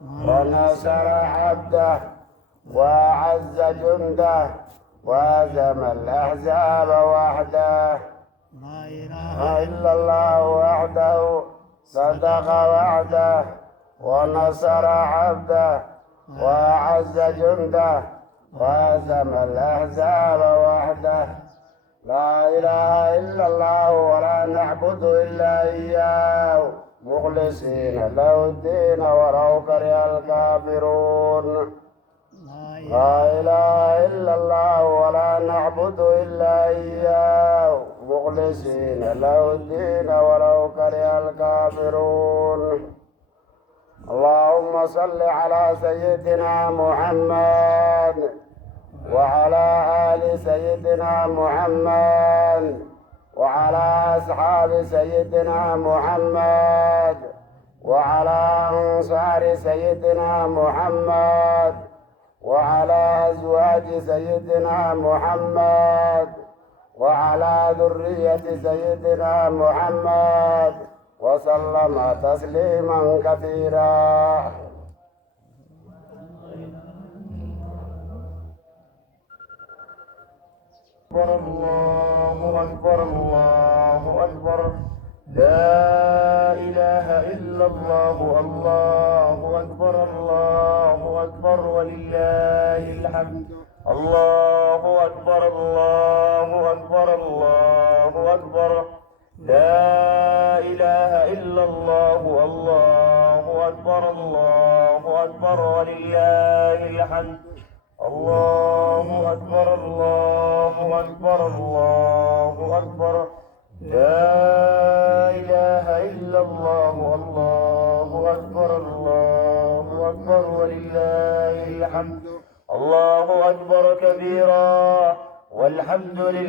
ونصر عبده وأعز جنده وهزم الأحزاب وحده. لا إله إلا الله وحده صدق وعده ونصر عبده وأعز جنده وهزم الأحزاب وحده. لا إله إلا الله ولا نعبد إلا إياه مخلصين له الدين ولو كره الكافرون. لا إله إلا الله ولا نعبد إلا إياه مخلصين له الدين ولو كره الكافرون. اللهم صل على سيدنا محمد وعلى آل سيدنا محمد وعلى أصحاب سيدنا محمد وعلى أنصار سيدنا محمد وعلى أزواج سيدنا محمد وعلى ذرية سيدنا محمد وسلم تسليما كثيرا. الله أكبر الله أكبر لا إله إلا الله الله أكبر الله أكبر ولله الحمد. الله أكبر الله أكبر الله أكبر لا إله إلا الله الله أكبر الله أكبر ولله الحمد. الله أكبر الله أكبر الله أكبر لا إله إلا الله الله أكبر الله أكبر ولله الحمد. الله أكبر كبيرا والحمد لله.